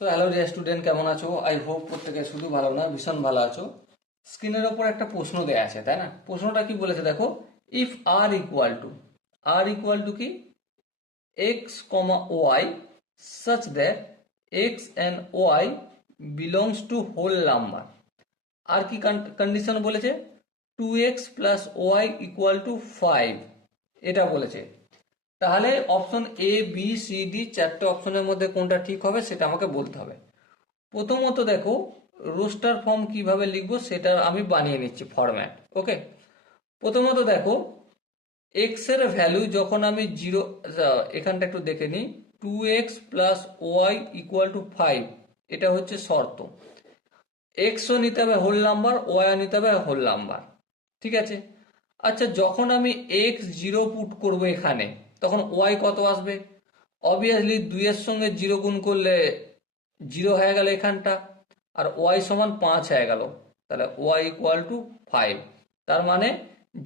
তো hello dear student, কেমন আছো? আই হোপ প্রত্যেকে শুধু ভালো না, ভীষণ ভালো আছো। স্ক্রিনের ওপর একটা প্রশ্ন দেয়া আছে, তাই না? প্রশ্নটা কি বলেছে দেখো, ইফ আর ইকুয়াল টু কি X comma Y such that x and y belongs to whole number। আর কি কন্ডিশন বলেছে? 2x plus Y equal to 5, এটা বলেছে। তাহলে option A B C D চারটে অপশনের মধ্যে কোনটা ঠিক হবে সেটা আমাকে বলতে হবে। প্রথমত দেখো, রোস্টার ফর্ম কিভাবে লিখবো সেটা আমি বানিয়ে নিচ্ছি ফরম্যাট। ওকে, প্রথমত দেখো, এক্স এর ভ্যালু যখন আমি জিরো, এখানটা একটু দেখে নিই, 2x plus Y equal to 5, এটা হচ্ছে শর্ত। এক্সও নিতে হবে হোল নাম্বার, ওয়াইও নিতে হবে হোল নাম্বার, ঠিক আছে। আচ্ছা, যখন আমি এক্স জিরো পুট করবো এখানে, তখন ওয়াই কত আসবে? অবভিয়াসলি 2 এর সঙ্গে জিরো গুণ করলে জিরো হয়ে গেল এখানটা, আর ওয়াই সমান 5 হয়ে গেল। তাহলে ওয়াই ইকুয়াল টু 5। তার মানে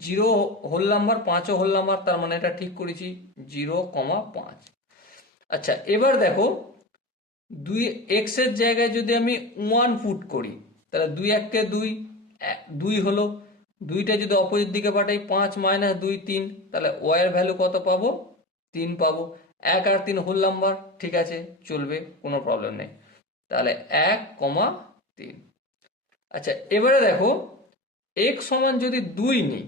জিরো হোল নাম্বার, 5ও হোল নাম্বার, তার মানে এটা ঠিক করেছি 0,5। আচ্ছা, এবার দেখো, দুই এক্স এর জায়গায় যদি আমি 1 পুট করি, তাহলে 2 1 2, 2 হলো। দুইটা যদি অপোজিট দিকে পাঠাই, 5 মাইনাস 2 3, তাহলে ওয়াই এর ভ্যালু কত পাবো? 3 পাবো। 1 আর 3 হোল নাম্বার, ঠিক আছে, চলবে, কোনো প্রবলেম নেই। তাহলে 1,3। আচ্ছা, এবারে দেখো, x সমান যদি 2 নিই,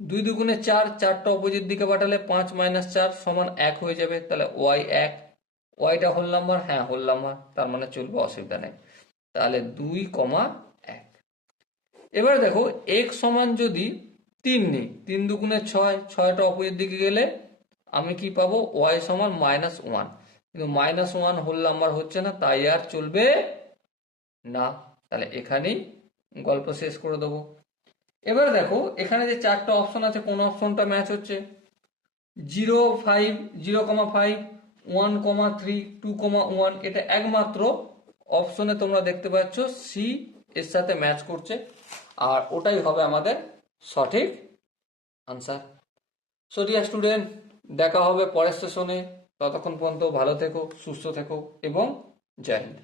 2 দুগুণে 4, 4টা অপোজিট দিকে পাঠালে 5 মাইনাস 4 সমান 1 হয়ে যাবে। তাহলে ওয়াই 1, ওয়াইটা হোল নাম্বার, হ্যাঁ হোল নাম্বার, তার মানে চলবে, অসুবিধা নেই। তাহলে 2,1। এবার দেখো, x সমান যদি 3 নিই, 3 দুগুণে 6, 6টা অপোজিট দিকে গেলে আমি কি পাবো? y সমান -1। কিন্তু -1 হোল নাম্বার হচ্ছে না, তাই আর চলবে না। তাহলে এখানেই গল্প শেষ করে দেবো। এবার দেখো, এখানে যে চারটা অপশন আছে, কোন অপশনটা ম্যাচ হচ্ছে? 0,5, 0,5, 1,3, 2,1, এটা একমাত্র অপশনে তোমরা দেখতে পাচ্ছ সি এর সাথে ম্যাচ করছে, আর ওটাই হবে আমাদের সঠিক আনসার। সো ডিয়ার স্টুডেন্ট, দেখা হবে পরের সেশনে। ততক্ষণ পর্যন্ত ভালো থেকো, সুস্থ থেকো এবং জয় হিন্দ।